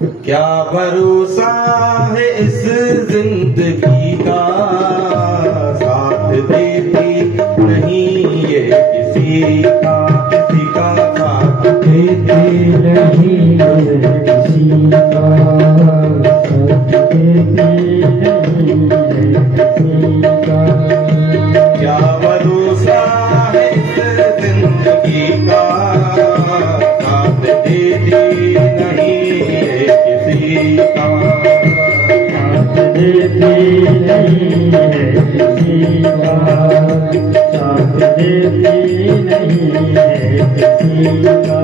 क्या भरोसा है इस जिंदगी का, साथ देती नहीं ये किसी का साथ देती नहीं ये किसी का, साथ देती नहीं ये किसी का। क्या भरोसा है इस जिंदगी का, साथ देती नहीं ये किसी का, साथ देती नहीं है किसी का, साथ देती नहीं है किसी का।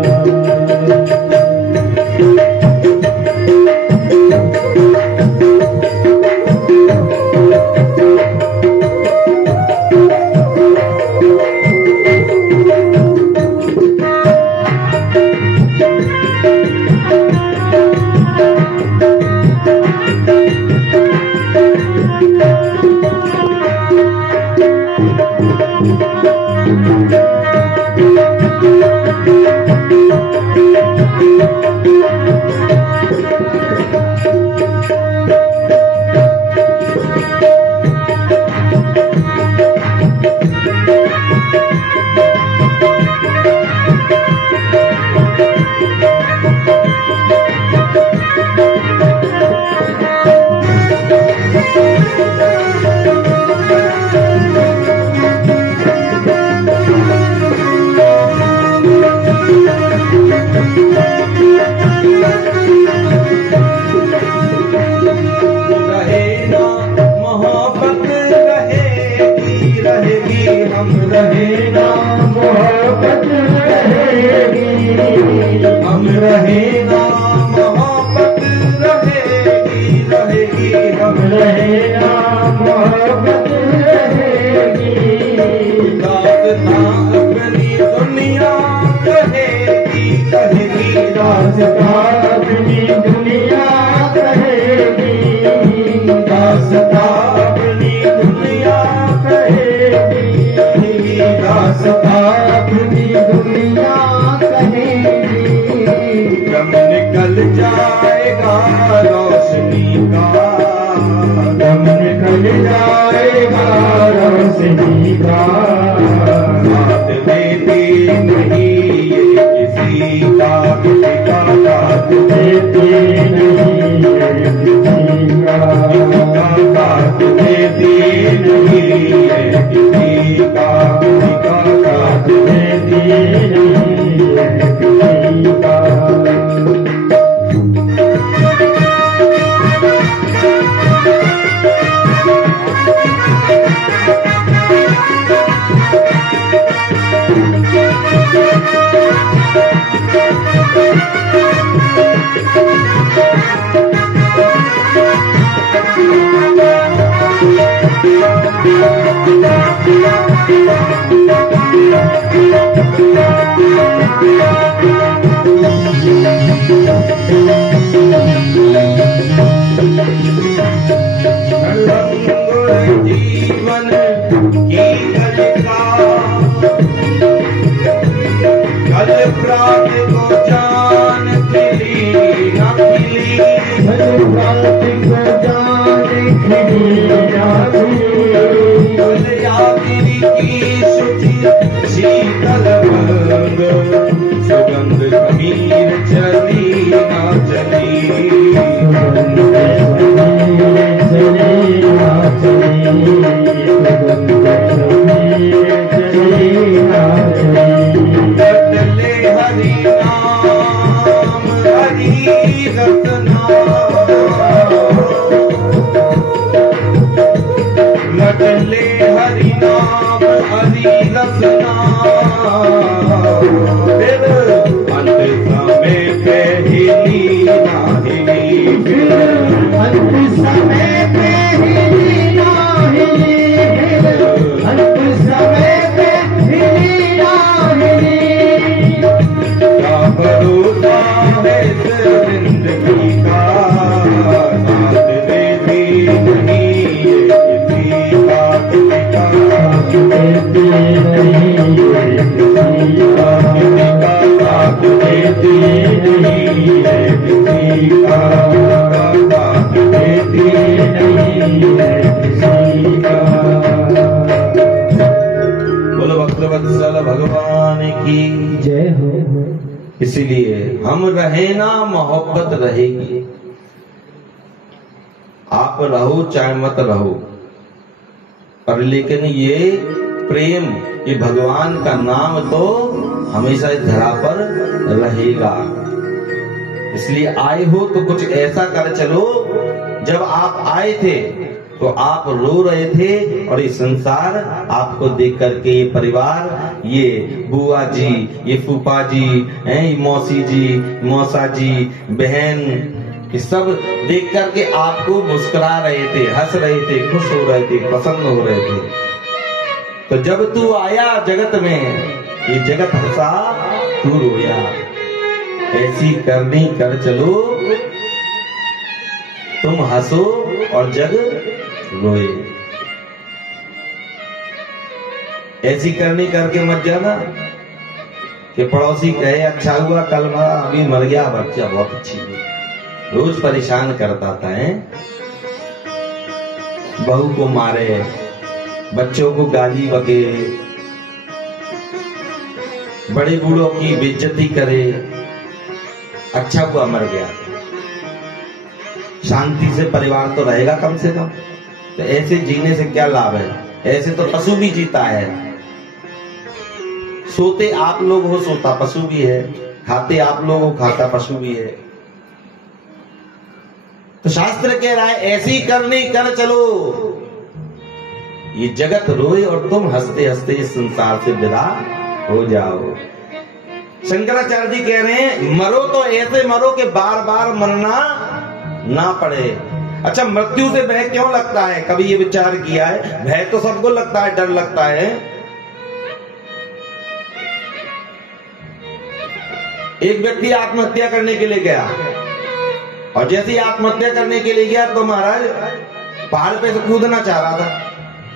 हम रहेगा मोहब्बत रहेगी, हम रहेगा मोहब्बत रहेगी, रहेगी हम रहेगा मोहब्बत रहेगी। दास्तां अपनी दुनिया कहेगी, कहेगी दास्तां अपनी दुनिया कहेगी, दास्तां अपनी दुनिया कहेगी, दास्तां अपनी दुनिया कहेगी। दम निकल जाएगा रोशनी का, दम निकल जाएगा रोशनी का, साथ देती नहीं ये किसी का, किसी का साथ देती नहीं ये किसी का, किसी का साथ देती नहीं ये किसी का, किसी का साथ देती नहीं ये किसी का। जीवन की कलिका, कल प्रात को जान खिली न खिली, कल प्रात को जान खिली न खिली, कल यात्री की शुचि शीतल रंग, सुगंध खमीर चली न चली, लटले हरि नाम हरि रत्ना, लटले हरि नाम हरि रत्ना, फिर अंत समय पे हिली ना हिली, फिर अंत समय पे हिली ना हिली, अंत समय पे हिली ना हिली। क्या भरोसा है इस जिंदगी का साथ देती नहीं है किसी का। बोलो भक्तवत्सल भगवान की जय हो। इसीलिए हम रहे ना मोहब्बत रहेगी, आप रहो चाहे मत रहो, पर लेकिन ये प्रेम, ये भगवान का नाम तो हमेशा इस धरा पर रहेगा। इसलिए आए हो तो कुछ ऐसा कर चलो। जब आप आए थे तो आप रो रहे थे और ये संसार आपको देख करके, ये परिवार, ये बुआ जी, ये फूफा जी, ये मौसी जी, मौसा जी, बहन, ये सब देख करके आपको मुस्कुरा रहे थे, हंस रहे थे, खुश हो रहे थे, प्रसन्न हो रहे थे। तो जब तू आया जगत में, ये जगत हंसा, तू रोया। ऐसी करनी कर चलो, तुम हंसो और जग रोए। ऐसी करनी करके मत जाना कि पड़ोसी कहे अच्छा हुआ कल मरा, अभी मर गया बच्चा, बहुत अच्छी हुई। रोज परेशान करता था, बहू को मारे, बच्चों को गाली बके, बड़े बूढ़ों की बेइज्जती करे। अच्छा हुआ मर गया, शांति से परिवार तो रहेगा कम से कम। तो ऐसे जीने से क्या लाभ है? ऐसे तो पशु भी जीता है। सोते आप लोग हो, सोता पशु भी है। खाते आप लोग हो, खाता पशु भी है। तो शास्त्र कह रहा है ऐसी करनी कर चलो, ये जगत रोए और तुम हंसते हंसते इस संसार से विदा हो जाओ। शंकराचार्य जी कह रहे हैं मरो तो ऐसे मरो कि बार बार मरना ना पड़े। अच्छा, मृत्यु से भय क्यों लगता है? कभी ये विचार किया है? भय तो सबको लगता है, डर लगता है। एक व्यक्ति आत्महत्या करने के लिए गया और जैसे ही आत्महत्या करने के लिए गया तो महाराज पहाड़ पे से कूदना चाह रहा था।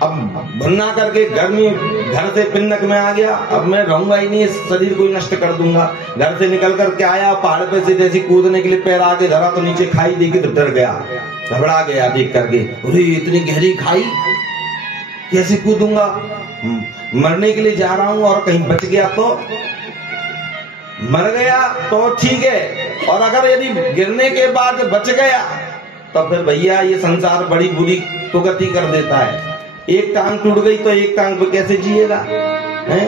अब भन्ना करके घर से पिंडक में आ गया, अब मैं रहूंगा ही नहीं, इस शरीर को ही नष्ट कर दूंगा। घर से निकल करके आया, पहाड़ पे से जैसे कूदने के लिए पैर आगे धरा तो नीचे खाई देखी तो डर गया, घबरा गया देख करके, अरे इतनी गहरी खाई, कैसे कूदूंगा? मरने के लिए जा रहा हूं और कहीं बच गया तो मर गया तो ठीक है, और अगर यदि गिरने के बाद बच गया तो फिर भैया ये संसार बड़ी बुरी कुगति कर देता है। एक टांग टूट गई तो एक टांग पे कैसे जिएगा? हैं?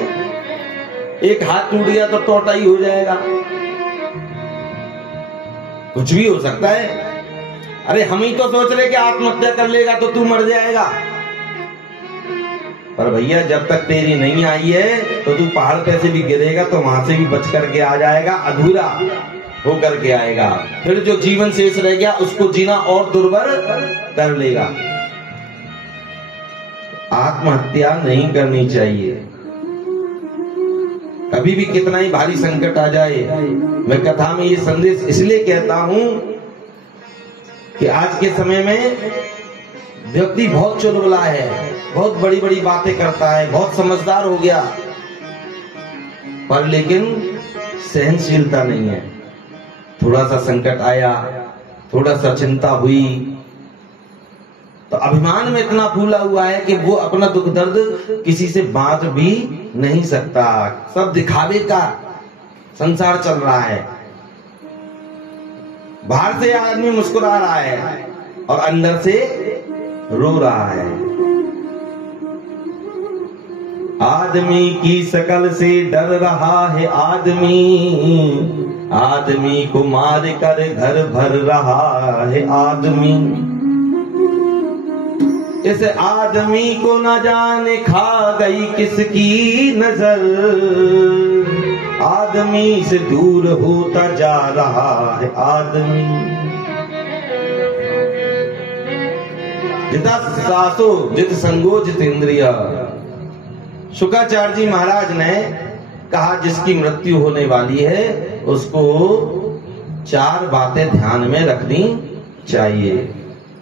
एक हाथ टूट गया तो टोटा ही हो जाएगा, कुछ भी हो सकता है। अरे हम ही तो सोच रहे कि आत्महत्या कर लेगा तो तू मर जाएगा, पर भैया जब तक तेरी नहीं आई है तो तू पहाड़ पे से भी गिरेगा तो वहां से भी बच करके आ जाएगा, अधूरा हो करके आएगा। फिर जो जीवन शेष रह गया उसको जीना और दुर्भर कर लेगा। आत्महत्या नहीं करनी चाहिए कभी भी, कितना ही भारी संकट आ जाए। मैं कथा में ये संदेश इसलिए कहता हूं कि आज के समय में व्यक्ति बहुत चुलबुला है, बहुत बड़ी बड़ी बातें करता है, बहुत समझदार हो गया, पर लेकिन सहनशीलता नहीं है। थोड़ा सा संकट आया, थोड़ा सा चिंता हुई तो अभिमान में इतना फूला हुआ है कि वो अपना दुख दर्द किसी से बांट भी नहीं सकता। सब दिखावे का संसार चल रहा है। बाहर से आदमी मुस्कुरा रहा है और अंदर से रो रहा है। आदमी की शकल से डर रहा है आदमी, आदमी को मार कर घर भर रहा है आदमी। इस आदमी को न जाने खा गई किसकी नजर, आदमी से दूर होता जा रहा है आदमी। जिता सासो जित संगो जित इंद्रिया। शुक्राचार्य जी महाराज ने कहा जिसकी मृत्यु होने वाली है उसको 4 बातें ध्यान में रखनी चाहिए।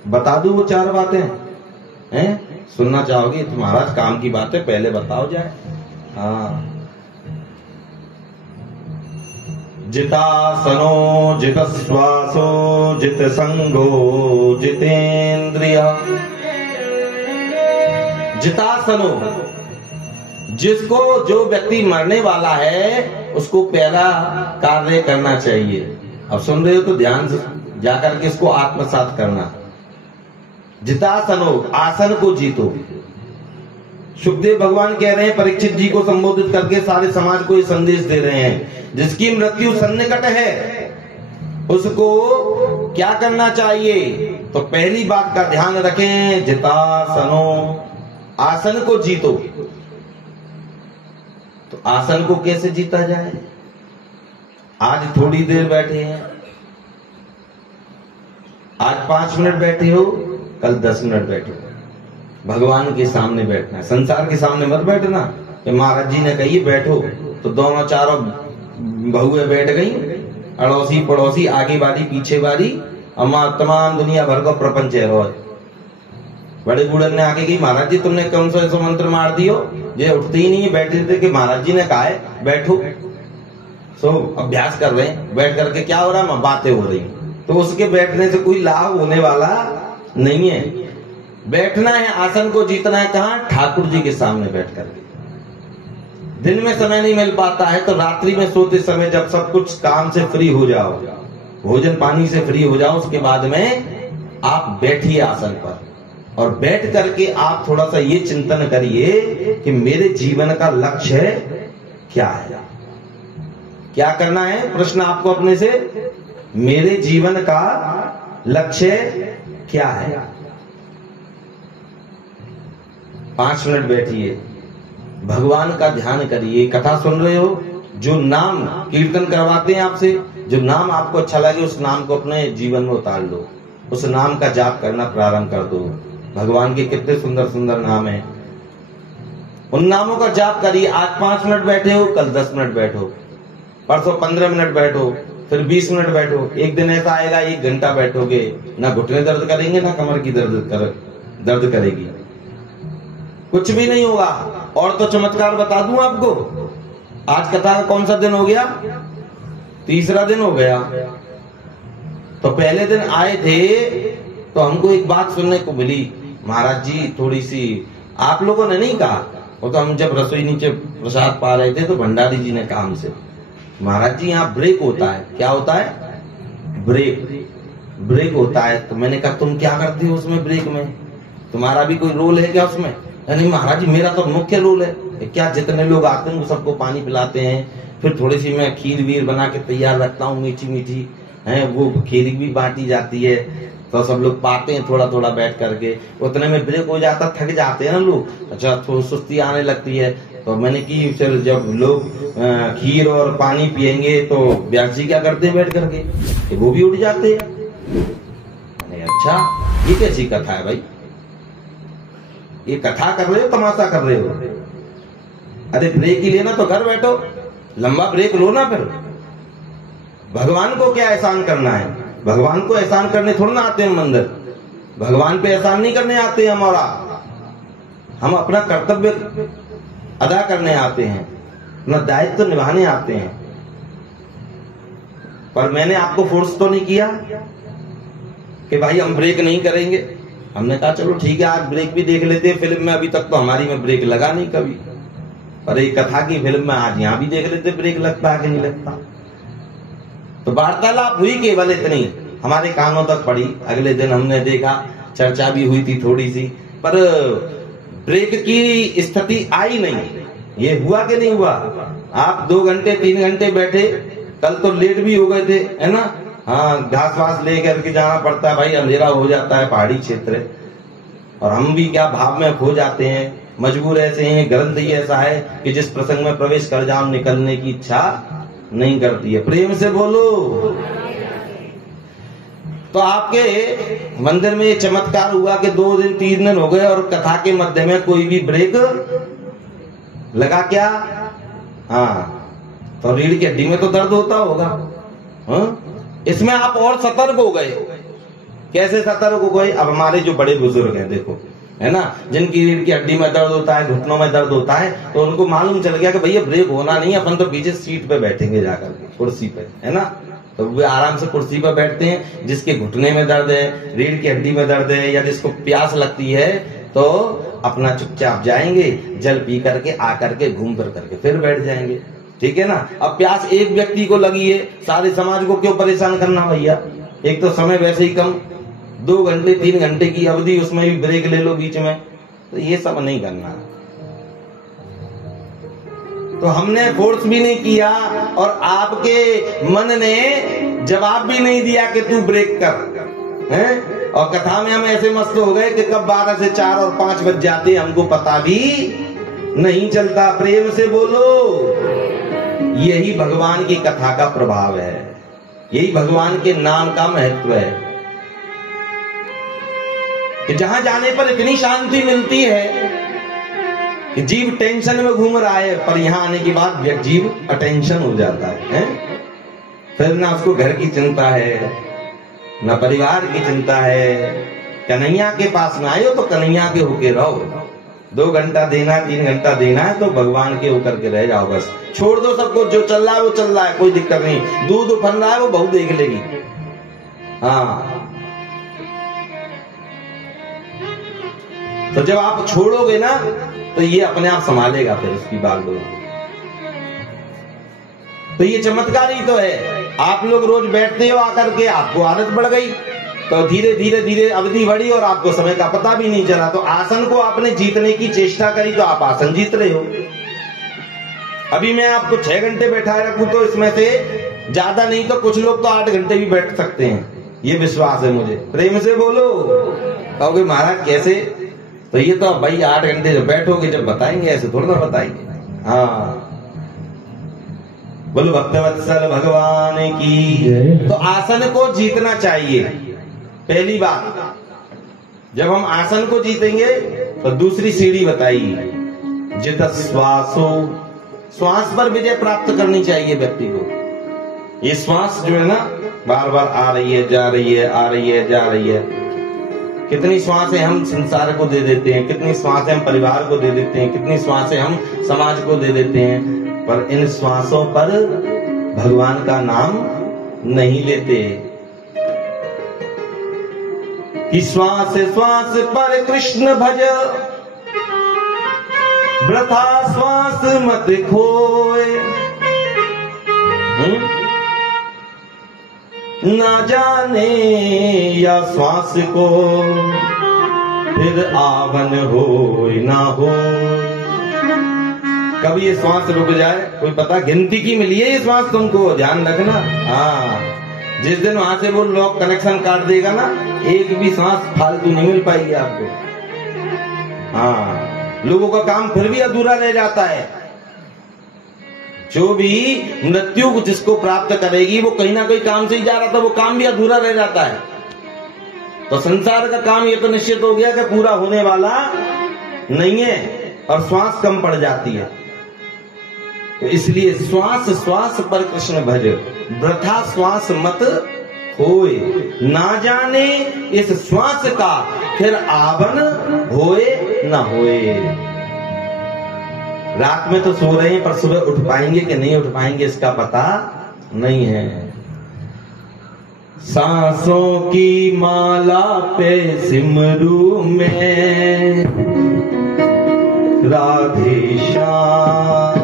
बता दूं वो 4 बातें हैं? सुनना चाहोगे तो महाराज काम की बातें पहले बताओ जाए। हाँ, जितासनो जितश्वासो जितसंगो जितेंद्रिय। जितासनो, जिसको जो व्यक्ति मरने वाला है उसको पहला कार्य करना चाहिए। अब सुन रहे हो तो ध्यान से जाकर के इसको आत्मसात करना। जितासनो, आसन को जीतो। सुखदेव भगवान कह रहे हैं, परीक्षित जी को संबोधित करके सारे समाज को ये संदेश दे रहे हैं, जिसकी मृत्यु सन्निकट है उसको क्या करना चाहिए? तो पहली बात का ध्यान रखें, जितासनो, आसन को जीतो। तो आसन को कैसे जीता जाए? आज थोड़ी देर बैठे हैं, आज 5 मिनट बैठे हो, कल 10 मिनट बैठो। भगवान के सामने बैठना है, संसार के सामने मत बैठना। कि महाराज जी ने कही बैठो तो दोनों चारों बहुएं बैठ गई, अड़ोसी पड़ोसी, आगे वाली पीछे वाली, अम्मा तमाम दुनिया भर का प्रपंच है। रोज बड़े बूढ़े ने आके कही, महाराज जी तुमने कौन सा ऐसा मंत्र मार दियो, ये उठते ही नहीं, बैठे थे कि महाराज जी ने कहा है बैठो। सो अभ्यास कर रहे हैं, बैठ करके क्या हो रहा है, बातें हो रही। तो उसके बैठने से कोई लाभ होने वाला नहीं है। बैठना है, आसन को जीतना है। कहां? ठाकुर जी के सामने बैठ करके। दिन में समय नहीं मिल पाता है तो रात्रि में सोते समय जब सब कुछ काम से फ्री हो जाओ, भोजन पानी से फ्री हो जाओ, उसके बाद में आप बैठिए आसन पर, और बैठ करके आप थोड़ा सा ये चिंतन करिए कि मेरे जीवन का लक्ष्य क्या है। क्या करना है? प्रश्न आपको अपने से, मेरे जीवन का लक्ष्य क्या है? 5 मिनट बैठिए, भगवान का ध्यान करिए। कथा सुन रहे हो, जो नाम कीर्तन करवाते हैं आपसे, जो नाम आपको अच्छा लगे उस नाम को अपने जीवन में उतार लो, उस नाम का जाप करना प्रारंभ कर दो। भगवान के कितने सुंदर सुंदर नाम हैं, उन नामों का जाप करिए। आज 5 मिनट बैठे हो, कल 10 मिनट बैठो, परसों 15 मिनट बैठो, फिर 20 मिनट बैठो। एक दिन ऐसा आएगा 1 घंटा बैठोगे, ना घुटने दर्द करेंगे ना कमर की दर्द करेगी, कुछ भी नहीं होगा। और तो चमत्कार बता दूं आपको, आज कथा का कौन सा दिन हो गया? 3रा दिन हो गया। तो पहले दिन आए थे तो हमको एक बात सुनने को मिली, महाराज जी थोड़ी सी, आप लोगों ने नहीं कहा, वो तो हम जब रसोई नीचे प्रसाद पा रहे थे तो भंडारी जी ने कहा हमसे, महाराज जी यहाँ ब्रेक होता है। क्या होता है? ब्रेक होता है। तो मैंने कहा तुम क्या करते हो उसमें ब्रेक में, तुम्हारा भी कोई रोल है क्या उसमें? नहीं महाराज जी मेरा तो मुख्य रोल है। क्या? जितने लोग आते हैं वो सबको पानी पिलाते हैं, फिर थोड़ी सी मैं खीर वीर बना के तैयार रखता हूँ, मीठी मीठी है, वो खीर भी बांटी जाती है, तो सब लोग पाते हैं थोड़ा थोड़ा बैठ करके। उतने में ब्रेक हो जाता, थक जाते हैं ना लोग, अच्छा थोड़ी सुस्ती आने लगती है। तो मैंने की फिर जब लोग खीर और पानी पियेंगे तो व्यास जी क्या करते हैं बैठ करके, वो भी उठ जाते हैं। अच्छा ये कैसी कथा है भाई, ये कथा कर रहे हो तमाशा कर रहे हो? अरे ब्रेक ही लेना तो घर बैठो, लंबा ब्रेक लो ना। फिर भगवान को क्या एहसान करना है? भगवान को एहसान करने थोड़ा ना आते हैं मंदिर, भगवान पे एहसान नहीं करने आते हैं हम, और हम अपना कर्तव्य अदा करने आते हैं, अपना दायित्व तो निभाने आते हैं। पर मैंने आपको फोर्स तो नहीं किया कि भाई हम ब्रेक नहीं करेंगे। हमने कहा चलो ठीक है आज ब्रेक भी देख लेते हैं। फिल्म में अभी तक तो हमारी में ब्रेक लगा नहीं कभी, पर एक कथा की फिल्म में आज यहाँ भी देख लेते ब्रेक लगता है कि नहीं लगता। तो वार्तालाप हुई केवल इतनी, हमारे कानों तक पड़ी। अगले दिन हमने देखा, चर्चा भी हुई थी थोड़ी सी, पर ब्रेक की स्थिति आई नहीं। ये हुआ कि नहीं हुआ? आप 2 घंटे 3 घंटे बैठे, कल तो लेट भी हो गए थे, है ना? हाँ, घास वास लेकर के जाना पड़ता है भाई, अंधेरा हो जाता है, पहाड़ी क्षेत्र है, और हम भी क्या भाव में खो जाते हैं, मजबूर ऐसे हैं। ग्रंथ ही ऐसा है कि जिस प्रसंग में प्रवेश कर जाओ निकलने की इच्छा नहीं करती है। प्रेम से बोलो। तो आपके मंदिर में ये चमत्कार हुआ कि 2 दिन 3 दिन हो गए और कथा के मध्य में कोई भी ब्रेक लगा क्या? हाँ, तो रीढ़ की हड्डी में तो दर्द होता होगा। हाँ? इसमें आप और सतर्क हो गए। कैसे सतर्क हो गए? अब हमारे जो बड़े बुजुर्ग हैं देखो, है ना, जिनकी रीढ़ की हड्डी में दर्द होता है, घुटनों में दर्द होता है, तो उनको मालूम चल गया कि भैया ब्रेक होना नहीं, अपन तो पीछे सीट पे बैठेंगे जाकर के। कुर्सी पे, है ना। तो वे आराम से कुर्सी पर बैठते हैं। जिसके घुटने में दर्द है, रीढ़ की हड्डी में दर्द है, या जिसको प्यास लगती है, तो अपना चुपचाप जाएंगे, जल पी करके आकर के घूम फिर करके फिर बैठ जाएंगे, ठीक है ना। अब प्यास एक व्यक्ति को लगी है, सारे समाज को क्यों परेशान करना भैया। एक तो समय वैसे ही कम, 2 घंटे 3 घंटे की अवधि, उसमें भी ब्रेक ले लो बीच में, तो ये सब नहीं करना। तो हमने फोर्स भी नहीं किया और आपके मन ने जवाब भी नहीं दिया कि तू ब्रेक कर, हैं? और कथा में हम ऐसे मस्त हो गए कि कब 12 से 4 और 5 बज जाते हमको पता भी नहीं चलता। प्रेम से बोलो, यही भगवान की कथा का प्रभाव है, यही भगवान के नाम का महत्व है कि जहां जाने पर इतनी शांति मिलती है कि जीव टेंशन में घूम रहा है, पर यहां आने के बाद जीव अटेंशन हो जाता है? फिर ना उसको घर की चिंता है, ना परिवार की चिंता है। कन्हैया के पास में आए हो तो कन्हैया के होके रहो। 2 घंटा देना, 3 घंटा देना है तो भगवान के होकर के रह जाओ बस। छोड़ दो सबको, जो चल रहा है वो चल रहा है, कोई दिक्कत नहीं। दूध उफन रहा है वो बहू देख लेगी। हाँ, तो जब आप छोड़ोगे ना तो ये अपने आप संभालेगा फिर उसकी बागडोर। तो ये चमत्कार ही तो है। आप लोग रोज बैठते हो आकर के, आपको आदत बढ़ गई, तो धीरे धीरे धीरे अवधि बढ़ी और आपको समय का पता भी नहीं चला। तो आसन को आपने जीतने की चेष्टा करी तो आप आसन जीत रहे हो। अभी मैं आपको 6 घंटे बैठाए रखूं तो इसमें से ज्यादा नहीं तो कुछ लोग तो 8 घंटे भी बैठ सकते हैं, ये विश्वास है मुझे। प्रेम से बोलो। कहोगे महाराज कैसे? तो ये तो भाई 8 घंटे जब बैठोगे जब बताएंगे, ऐसे थोड़ा ना बताएंगे। हाँ, बोलो भक्तवत्सल भगवान की। तो आसन को जीतना चाहिए, पहली बात। जब हम आसन को जीतेंगे तो दूसरी सीढ़ी बताई, जित श्वासो, श्वास पर विजय प्राप्त करनी चाहिए व्यक्ति को। ये श्वास जो है ना, बार बार आ रही है, जा रही है, आ रही है, जा रही है। कितनी श्वासें हम संसार को दे देते हैं, कितनी श्वासें हम परिवार को दे देते हैं, कितनी श्वासें हम समाज को दे देते हैं, पर इन श्वासों पर भगवान का नाम नहीं लेते। कि श्वास श्वास पर कृष्ण भज, वृथा श्वास मत खोए। ना जाने या श्वास को फिर आवन हो ना हो। कभी ये श्वास रुक जाए, कोई पता गिनती की मिली है ये श्वास तुमको, ध्यान रखना। हाँ, जिस दिन वहां से वो लॉक कनेक्शन काट देगा ना, एक भी सांस फालतू नहीं मिल पाएगी आपको। हाँ, लोगों का काम फिर भी अधूरा रह जाता है। जो भी मृत्यु जिसको प्राप्त करेगी वो कहीं ना कहीं काम से ही जा रहा था, वो काम भी अधूरा रह जाता है। तो संसार का काम ये तो निश्चित हो गया कि पूरा होने वाला नहीं है और श्वास कम पड़ जाती है। तो इसलिए श्वास श्वास पर कृष्ण भज, वृथा श्वास मत होए। ना जाने इस श्वास का फिर आवन होए ना होए। रात में तो सो रहे हैं पर सुबह उठ पाएंगे कि नहीं उठ पाएंगे इसका पता नहीं है। सांसों की माला पे सिमरू में राधे श्याम,